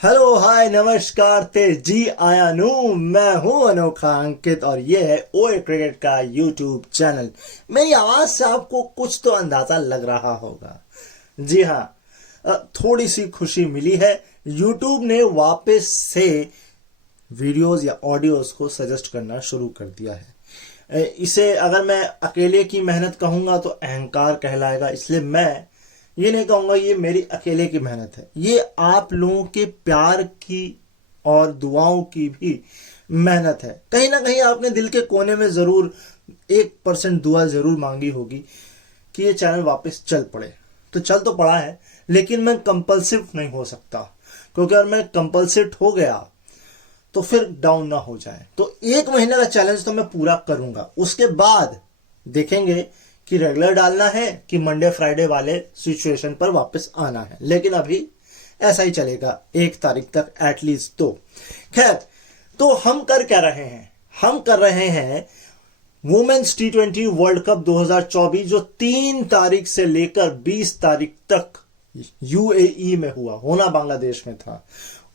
Hello hi नमस्कार तेज जी आया नू। मैं हूं अनोखा अंकित और ये है ओए क्रिकेट का यूट्यूब चैनल। मेरी आवाज से आपको कुछ तो अंदाजा लग रहा होगा। जी हाँ, थोड़ी सी खुशी मिली है। यूट्यूब ने वापस से वीडियोस या ऑडियोस को सजेस्ट करना शुरू कर दिया है। इसे अगर मैं अकेले की मेहनत कहूंगा तो अहंकार कहलाएगा, इसलिए मैं ये नहीं कहूंगा ये मेरी अकेले की मेहनत है। ये आप लोगों के प्यार की और दुआओं की भी मेहनत है। कहीं ना कहीं आपने दिल के कोने में जरूर 1% दुआ जरूर मांगी होगी कि ये चैनल वापस चल पड़े। तो चल तो पड़ा है, लेकिन मैं कंपल्सिव नहीं हो सकता, क्योंकि अगर मैं कंपल्सिव हो गया तो फिर डाउन ना हो जाए। तो 1 महीने का चैलेंज तो मैं पूरा करूंगा, उसके बाद देखेंगे कि रेगुलर डालना है कि मंडे फ्राइडे वाले सिचुएशन पर वापस आना है। लेकिन अभी ऐसा ही चलेगा 1 तारीख तक एटलीस्ट। तो खैर, तो हम कर क्या रहे हैं? हम कर रहे हैं वुमेन्स T20 वर्ल्ड कप 2024 जो 3 तारीख से लेकर 20 तारीख तक UAE में होना बांग्लादेश में था,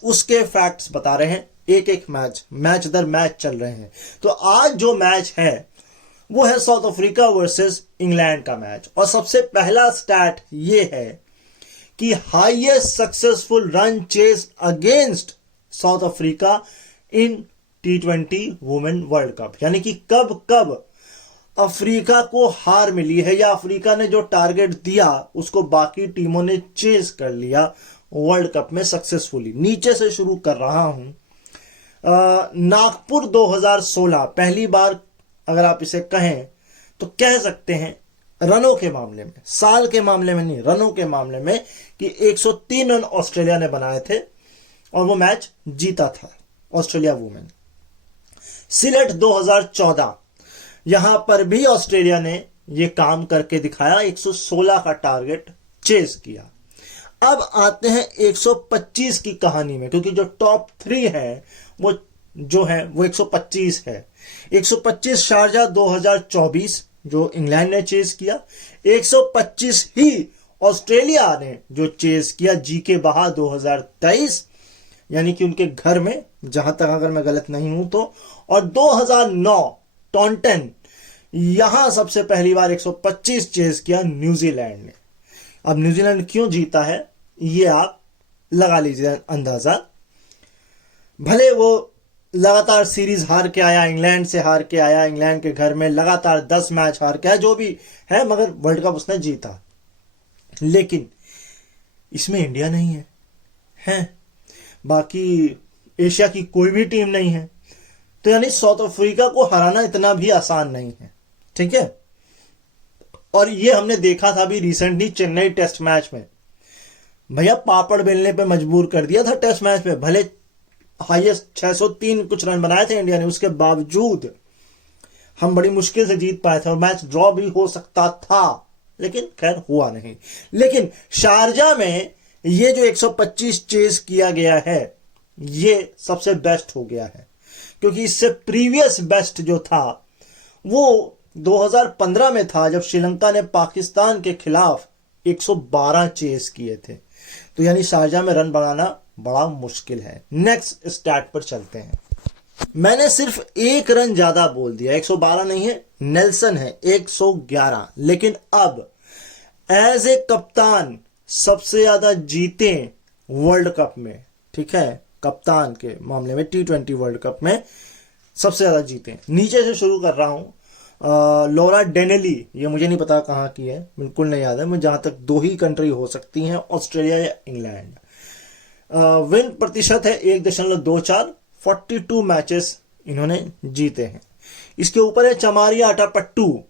उसके फैक्ट्स बता रहे हैं। एक एक मैच दर मैच चल रहे हैं। तो आज जो मैच है वो है साउथ अफ्रीका वर्सेस इंग्लैंड का मैच। और सबसे पहला स्टैट ये है कि highest successful run chase against south Africa in T20 women world cup, यानी कि कब कब अफ्रीका को हार मिली है या अफ्रीका ने जो टारगेट दिया उसको बाकी टीमों ने चेस कर लिया वर्ल्ड कप में सक्सेसफुली। नीचे से शुरू कर रहा हूं। नागपुर 2016 पहली बार अगर आप इसे कहें तो कह सकते हैं रनों के मामले में, साल के मामले में नहीं, रनों के मामले में, कि 103 रन ऑस्ट्रेलिया ने बनाए थे और वो मैच जीता था ऑस्ट्रेलिया वुमेन। सिलेट 2014 यहां पर भी ऑस्ट्रेलिया ने ये काम करके दिखाया, 116 का टारगेट चेस किया। अब आते हैं 125 की कहानी में, क्योंकि जो टॉप 3 है वो जो है वो 125 है। 125 शारजा 2024 जो इंग्लैंड ने चेस किया, 125 ही ऑस्ट्रेलिया ने जो चेस किया जीके बहा 2023, यानी कि उनके घर में, जहां तक अगर मैं गलत नहीं हूं तो। और 2009 टॉन्टन, यहां सबसे पहली बार 125 चेस किया न्यूजीलैंड ने। अब न्यूजीलैंड क्यों जीता है ये आप लगा लीजिए अंदाजा। भले वो लगातार सीरीज हार के आया, इंग्लैंड से हार के आया, इंग्लैंड के घर में लगातार 10 मैच हार के आया, जो भी है, मगर वर्ल्ड कप उसने जीता। लेकिन इसमें इंडिया नहीं है, बाकी एशिया की कोई भी टीम नहीं है। तो यानी साउथ अफ्रीका को हराना इतना भी आसान नहीं है, ठीक है। और ये हमने देखा था भी रिसेंटली चेन्नई टेस्ट मैच में, भैया पापड़ बेलने पे मजबूर कर दिया था टेस्ट मैच में। भले हाईएस्ट 603 कुछ रन बनाए थे इंडिया ने, उसके बावजूद हम बड़ी मुश्किल से जीत पाए थे और मैच ड्रॉ भी हो सकता था, लेकिन खैर हुआ नहीं। लेकिन शारजा में ये जो 125 चेस किया गया है ये सबसे बेस्ट हो गया है, क्योंकि इससे प्रीवियस बेस्ट जो था वो 2015 में था, जब श्रीलंका ने पाकिस्तान के खिलाफ 112 चेस किए थे। तो यानी शारजा में रन बनाना बड़ा मुश्किल है। नेक्स्ट स्टैट पर चलते हैं। मैंने सिर्फ 1 रन ज्यादा बोल दिया, 112 नहीं है, नेल्सन है 111। लेकिन अब एज ए कप्तान सबसे ज्यादा जीते वर्ल्ड कप में, ठीक है, कप्तान के मामले में T20 वर्ल्ड कप में सबसे ज्यादा जीते। नीचे से शुरू कर रहा हूं। लॉरा डेनेली, ये मुझे नहीं पता कहाँ की है, बिल्कुल नहीं याद है। मैं जहां तक 2 ही कंट्री हो सकती हैं, ऑस्ट्रेलिया या इंग्लैंड। विन प्रतिशत है 1.24, 42 मैचेस इन्होंने जीते हैं। इसके ऊपर है चमारिया अटापट्टू,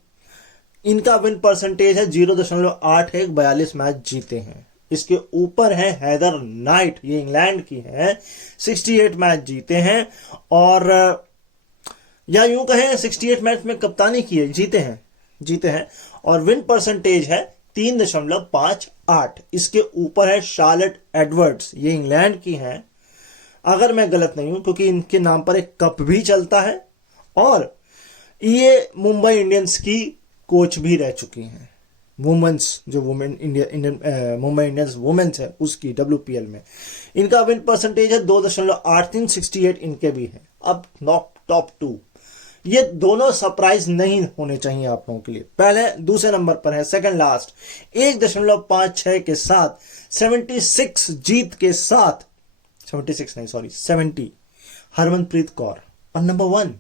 इनका विन परसेंटेज है 0.81, 42 मैच जीते हैं। इसके ऊपर है हैदर नाइट, ये इंग्लैंड की है, 68 मैच जीते हैं। और या यूं कहें 68 मैच में कप्तानी की है, जीते हैं। और विन परसेंटेज है 3.58। इसके ऊपर है शार्लेट एडवर्ड्स, ये इंग्लैंड की हैं, अगर मैं गलत नहीं हूं, क्योंकि इनके नाम पर एक कप भी चलता है। और ये मुंबई इंडियंस की कोच भी रह चुकी हैं। वुमेन्स जो इंडियन मुंबई इंडियंस वुमेन्स है उसकी WPL में इनका विन परसेंटेज है 2.83, 68 इनके भी है। अब टॉप 2 ये दोनों सरप्राइज नहीं होने चाहिए आप लोगों के लिए। पहले दूसरे नंबर पर है सेकंड लास्ट 1.56 के साथ 76 जीत के साथ 76 नहीं सॉरी 70 हरमनप्रीत कौर। और नंबर 1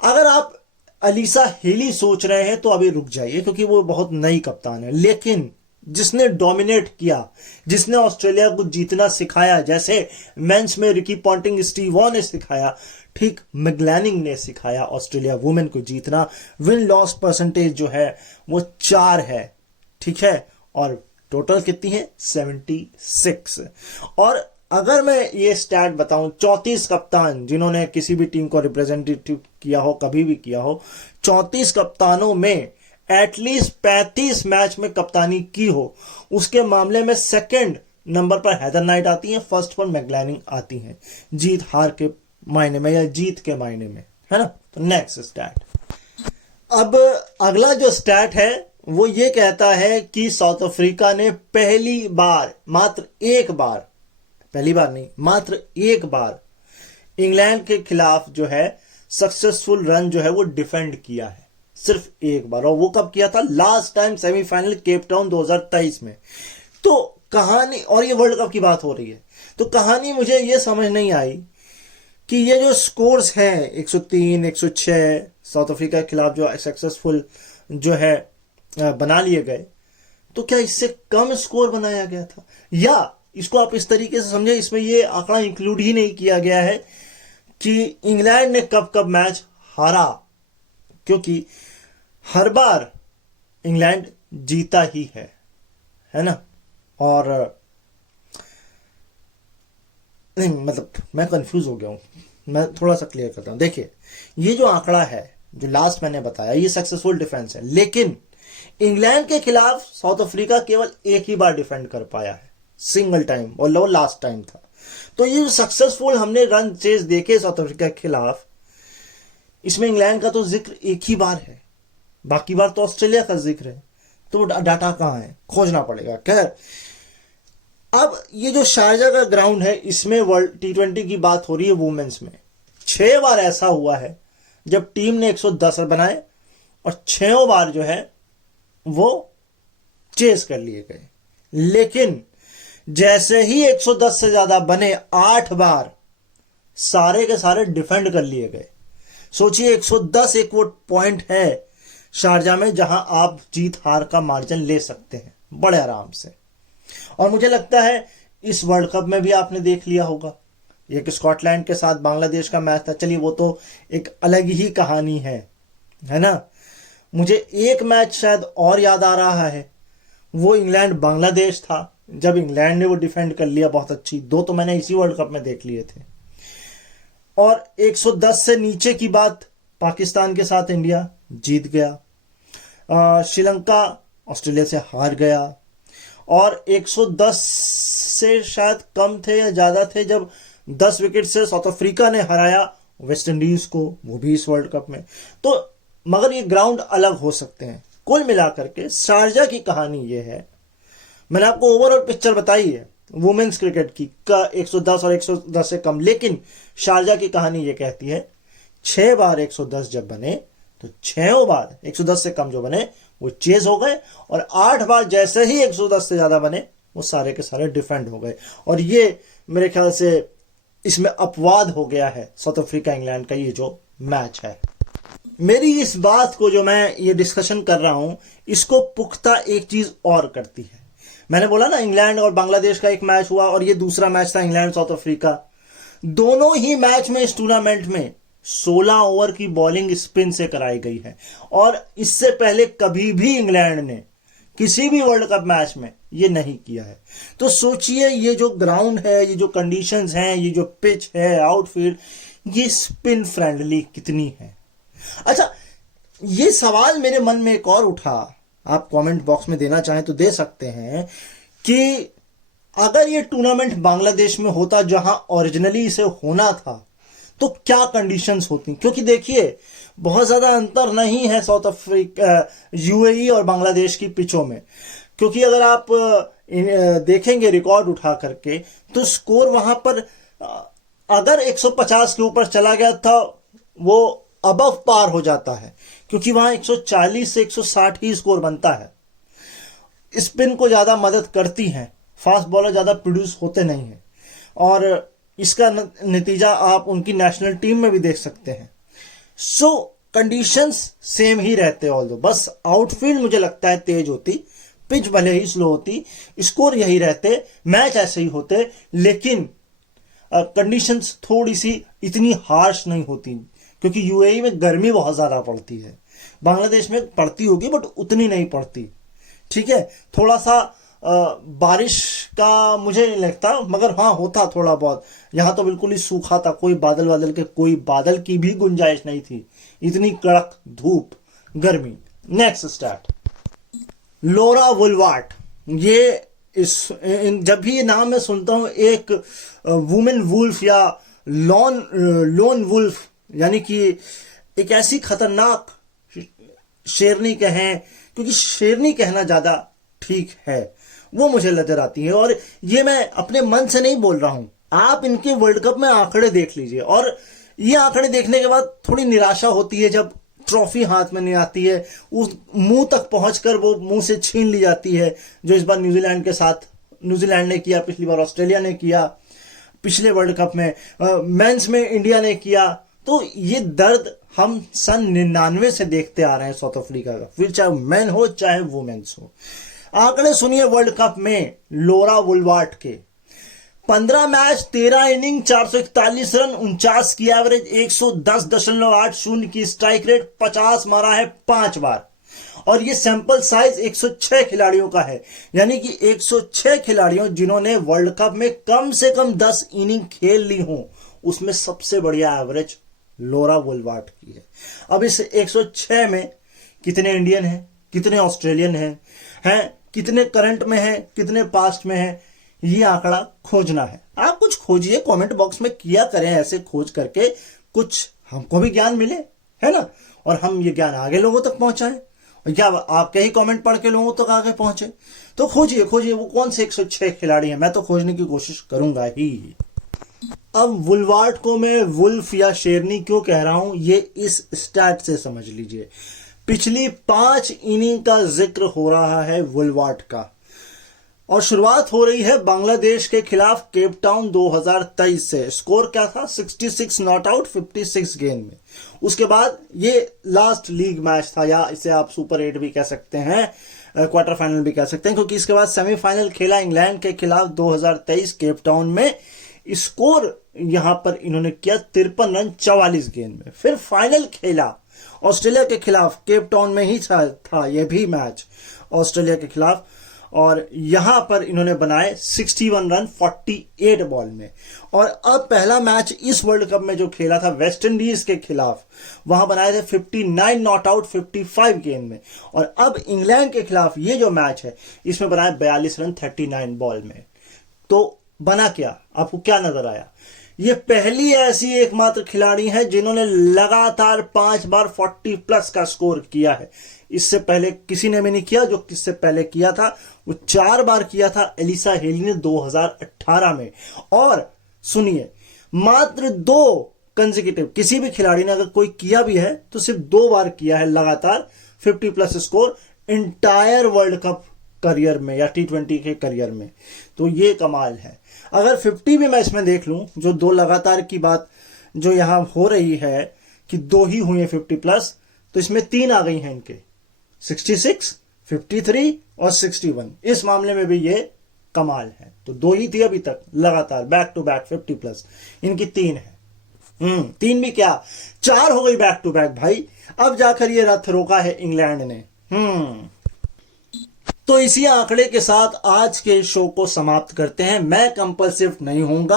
अगर आप अलीसा हेली सोच रहे हैं तो अभी रुक जाइए क्योंकि वो बहुत नई कप्तान है, लेकिन जिसने डोमिनेट किया, जिसने ऑस्ट्रेलिया को जीतना सिखाया, जैसे मेंस में रिकी पॉन्टिंग स्टीव वॉ ने सिखाया, ठीक मैगलैनिंग ने सिखाया ऑस्ट्रेलिया वुमेन को जीतना। विन लॉस परसेंटेज जो है वो 4 है, ठीक है, और टोटल कितनी है 76। और अगर मैं ये स्टैट बताऊं 34 कप्तान जिन्होंने किसी भी टीम को रिप्रेजेंटेटिव किया हो, कभी भी किया हो, 34 कप्तानों में एटलीस्ट 35 मैच में कप्तानी की हो, उसके मामले में सेकंड नंबर पर हेदर नाइट आती है, फर्स्ट पर मैगलैनिंग आती है, जीत हार के मायने में या जीत के मायने में, है ना। तो नेक्स्ट स्टैट, अब अगला जो स्टैट है वो ये कहता है कि साउथ अफ्रीका ने पहली बार, मात्र एक बार, पहली बार नहीं मात्र एक बार इंग्लैंड के खिलाफ जो है सक्सेसफुल रन जो है वो डिफेंड किया है, सिर्फ एक बार। और वो कब किया था? Last time semifinal Cape Town 2023 में। तो कहानी, और ये वर्ल्ड कप की बात हो रही है, तो कहानी मुझे ये समझ नहीं आई कि ये जो स्कोर्स हैं 103, 106 साउथ अफ्रीका के खिलाफ जो सक्सेसफुल जो है बना लिए गए, तो क्या इससे कम स्कोर बनाया गया था? या इसको आप इस तरीके से समझे, इसमें ये आंकड़ा इंक्लूड ही नहीं किया गया है कि इंग्लैंड ने कब कब मैच हारा, क्योंकि हर बार इंग्लैंड जीता ही है ना। और नहीं, मतलब मैं कंफ्यूज हो गया हूं, मैं थोड़ा सा क्लियर करता हूं। देखिए, ये जो आंकड़ा है जो लास्ट मैंने बताया, ये सक्सेसफुल डिफेंस है, लेकिन इंग्लैंड के खिलाफ साउथ अफ्रीका केवल एक ही बार डिफेंड कर पाया है, सिंगल टाइम, और वो लास्ट टाइम था। तो ये सक्सेसफुल हमने रन चेज देखे साउथ अफ्रीका के खिलाफ, इसमें इंग्लैंड का तो जिक्र एक ही बार है, बाकी बार तो ऑस्ट्रेलिया का जिक्र है। तो डाटा कहां है, खोजना पड़ेगा। खैर, अब ये जो शारजा का ग्राउंड है, इसमें वर्ल्ड T20 की बात हो रही है वुमेन्स में, 6 बार ऐसा हुआ है जब टीम ने 110 रन बनाए और 6 बार जो है वो चेस कर लिए गए। लेकिन जैसे ही 110 से ज्यादा बने, 8 बार सारे के सारे डिफेंड कर लिए गए। सोचिए, 110 एक वो पॉइंट है शारजा में जहां आप जीत हार का मार्जिन ले सकते हैं बड़े आराम से। और मुझे लगता है इस वर्ल्ड कप में भी आपने देख लिया होगा, एक स्कॉटलैंड के साथ बांग्लादेश का मैच था, चलिए वो तो एक अलग ही कहानी है ना। मुझे एक मैच शायद और याद आ रहा है, वो इंग्लैंड बांग्लादेश था, जब इंग्लैंड ने वो डिफेंड कर लिया बहुत अच्छी। 2 तो मैंने इसी वर्ल्ड कप में देख लिए थे। और 110 से नीचे की बात, पाकिस्तान के साथ इंडिया जीत गया, श्रीलंका ऑस्ट्रेलिया से हार गया, और 110 से शायद कम थे या ज्यादा थे जब 10 विकेट से साउथ अफ्रीका ने हराया वेस्ट इंडीज को, वो भी इस वर्ल्ड कप में। तो मगर ये ग्राउंड अलग हो सकते हैं। कुल मिलाकर के शारजा की कहानी ये है, मैंने आपको ओवरऑल पिक्चर बताई है वुमेन्स क्रिकेट की का 110 और 110 से कम, लेकिन शारजा की कहानी ये कहती है 6 बार 110 जब बने तो 6 बार 110 से कम जो बने वो चेज हो गए, और 8 बार जैसे ही 110 से ज्यादा बने वो सारे के सारे डिफेंड हो गए। और ये मेरे ख्याल से इसमें अपवाद हो गया है साउथ अफ्रीका इंग्लैंड का ये जो मैच है। मेरी इस बात को जो मैं ये डिस्कशन कर रहा हूं, इसको पुख्ता एक चीज और करती है। मैंने बोला ना, इंग्लैंड और बांग्लादेश का एक मैच हुआ और ये दूसरा मैच था इंग्लैंड साउथ अफ्रीका। दोनों ही मैच में इस टूर्नामेंट में 16 ओवर की बॉलिंग स्पिन से कराई गई है, और इससे पहले कभी भी इंग्लैंड ने किसी भी वर्ल्ड कप मैच में ये नहीं किया है। तो सोचिए, ये जो ग्राउंड है, ये जो कंडीशंस हैं, ये जो पिच है, आउटफील्ड, ये स्पिन फ्रेंडली कितनी है। अच्छा, ये सवाल मेरे मन में एक और उठा, आप कमेंट बॉक्स में देना चाहें तो दे सकते हैं, कि अगर ये टूर्नामेंट बांग्लादेश में होता जहां ओरिजिनली इसे होना था, तो क्या कंडीशंस होती, क्योंकि देखिए बहुत ज्यादा अंतर नहीं है साउथ अफ्रीका, यूएई और बांग्लादेश की पिचों में। क्योंकि अगर आप देखेंगे रिकॉर्ड उठा करके, तो स्कोर वहां पर अगर 150 के ऊपर चला गया था वो अबव पार हो जाता है, क्योंकि वहां 140 से 160 ही स्कोर बनता है। स्पिन को ज्यादा मदद करती हैं, फास्ट बॉलर ज्यादा प्रोड्यूस होते नहीं हैं, और इसका नतीजा आप उनकी नेशनल टीम में भी देख सकते हैं। सो कंडीशंस सेम ही रहते हैं, ऑल्दो बस आउटफील्ड मुझे लगता है तेज होती, पिच भले ही स्लो होती, स्कोर यही रहते, मैच ऐसे ही होते, लेकिन कंडीशंस थोड़ी सी इतनी हार्श नहीं होती, क्योंकि यूएई में गर्मी बहुत ज्यादा पड़ती है, बांग्लादेश में पड़ती होगी बट उतनी नहीं पड़ती। ठीक है, थोड़ा सा बारिश का मुझे नहीं लगता, मगर हाँ होता थोड़ा बहुत। यहाँ तो बिल्कुल ही सूखा था, कोई बादल की भी गुंजाइश नहीं थी, इतनी कड़क धूप गर्मी। नेक्स्ट स्टार्ट, लोरा वुलवार्ट। ये जब भी ये नाम मैं सुनता हूं, एक वुमेन वुल्फ या लोन वुल्फ, यानी कि एक ऐसी खतरनाक शेरनी कहें, क्योंकि शेरनी कहना ज्यादा ठीक है, वो मुझे नजर आती है। और ये मैं अपने मन से नहीं बोल रहा हूं, आप इनके वर्ल्ड कप में आंकड़े देख लीजिए, और ये आंकड़े देखने के बाद थोड़ी निराशा होती है जब ट्रॉफी हाथ में नहीं आती है, उस मुंह तक पहुंचकर वो मुंह से छीन ली जाती है, जो इस बार न्यूजीलैंड के साथ न्यूजीलैंड ने किया, पिछली बार ऑस्ट्रेलिया ने किया, पिछले वर्ल्ड कप में मेंस में इंडिया ने किया। तो ये दर्द हम सन 99 से देखते आ रहे हैं साउथ अफ्रीका का, फिर चाहे मैन हो चाहे वुमेन्स हो। आंकड़े सुनिए वर्ल्ड कप में लोरा वुलवार्ट के, 15 मैच, 13 इनिंग, 441 रन, 49 की एवरेज, 110.80 की स्ट्राइक रेट, 50 मारा है 5 बार, और ये सैंपल साइज 106 खिलाड़ियों का है, यानी कि 106 खिलाड़ियों जिन्होंने वर्ल्ड कप में कम से कम 10 इनिंग खेल ली हो, उसमें सबसे बढ़िया एवरेज लोरा वुलवार्ट की है। अब इस 106 में कितने इंडियन हैं, कितने ऑस्ट्रेलियन हैं, कितने करंट में हैं, कितने पास्ट में हैं, ये आंकड़ा खोजना है। आप कुछ खोजिए, कमेंट बॉक्स में किया करें, ऐसे खोज करके कुछ हमको भी ज्ञान मिले, है ना, और हम ये ज्ञान आगे लोगों तक पहुंचाएं, या आपके ही कमेंट पढ़ के लोगों तक आगे पहुंचे। तो खोजिए वो कौन से 106 खिलाड़ी हैं, मैं तो खोजने की कोशिश करूंगा ही। अब वुलवार्ट को मैं वुल्फ या शेरनी क्यों कह रहा हूं, ये इस स्टैट से समझ लीजिए। पिछली 5 इनिंग का जिक्र हो रहा है वुलवार्ट का, और शुरुआत हो रही है बांग्लादेश के खिलाफ केप टाउन 2023 से। स्कोर क्या था, 66 नॉट आउट, 56 गेंद में। उसके बाद ये लास्ट लीग मैच था, या इसे आप सुपर 8 भी कह सकते हैं, क्वार्टर फाइनल भी कह सकते हैं, क्योंकि इसके बाद सेमीफाइनल खेला इंग्लैंड के खिलाफ 2023 केप टाउन में। स्कोर यहां पर इन्होंने किया 53 रन 44 गेंद में। फिर फाइनल खेला ऑस्ट्रेलिया के खिलाफ, केप टाउन में ही था यह भी मैच ऑस्ट्रेलिया के खिलाफ, और यहां पर इन्होंने बनाए 61 रन 48 बॉल में। और अब पहला मैच इस वर्ल्ड कप में जो खेला था वेस्ट इंडीज के खिलाफ, वहां बनाए थे 59 नॉट आउट 55 गेंद में। और अब इंग्लैंड के खिलाफ ये जो मैच है, इसमें बनाए 42 रन 39 बॉल में। तो बना क्या, आपको क्या नजर आया? ये पहली ऐसी एकमात्र खिलाड़ी है जिन्होंने लगातार 5 बार 40 प्लस का स्कोर किया है। इससे पहले किसी ने भी नहीं किया। जो किससे पहले किया था वो 4 बार किया था, एलिसा हेली ने 2018 में। और सुनिए, मात्र 2 कंसेक्यूटिव, किसी भी खिलाड़ी ने अगर कोई किया भी है तो सिर्फ 2 बार किया है लगातार 50 plus score entire world cup career में या T20 के करियर में। तो ये कमाल है। अगर 50 भी मैं इसमें देख लूं, जो 2 लगातार की बात जो यहां हो रही है कि 2 ही हुए 50 प्लस, तो इसमें 3 आ गई हैं इनके, 66, 53 और 61। इस मामले में भी ये कमाल है। तो 2 ही थी अभी तक लगातार बैक टू बैक 50 प्लस, इनकी 3 है। 3 भी क्या, 4 हो गई बैक टू बैक भाई। अब जाकर ये रथ रोका है इंग्लैंड ने। तो इसी आंकड़े के साथ आज के शो को समाप्त करते हैं। मैं कंपल्सिव नहीं होऊंगा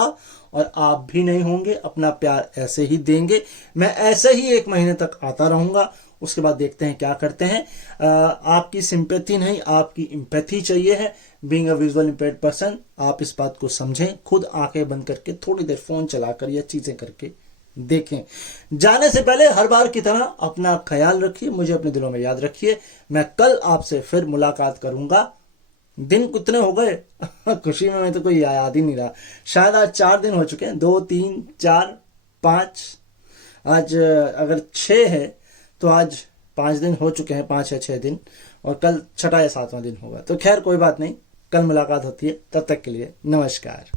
और आप भी नहीं होंगे, अपना प्यार ऐसे ही देंगे। मैं ऐसे ही 1 महीने तक आता रहूंगा, उसके बाद देखते हैं क्या करते हैं। आपकी सिंपैथी नहीं, आपकी एम्पैथी चाहिए है। Being a visual impaired person, आप इस बात को समझें, खुद आंखें बंद करके थोड़ी देर फोन चलाकर या चीजें करके देखें। जाने से पहले हर बार की तरह अपना ख्याल रखिए, मुझे अपने दिलों में याद रखिए। मैं कल आपसे फिर मुलाकात करूंगा। दिन कितने हो गए खुशी में मैं तो कोई याद ही नहीं रहा। शायद आज 4 दिन हो चुके हैं, 2 3 4 5, आज अगर 6 है तो आज 5 दिन हो चुके हैं, 5 या 6 दिन, और कल 6वां या 7वां दिन होगा। तो खैर कोई बात नहीं, कल मुलाकात होती है। तब तक के लिए नमस्कार।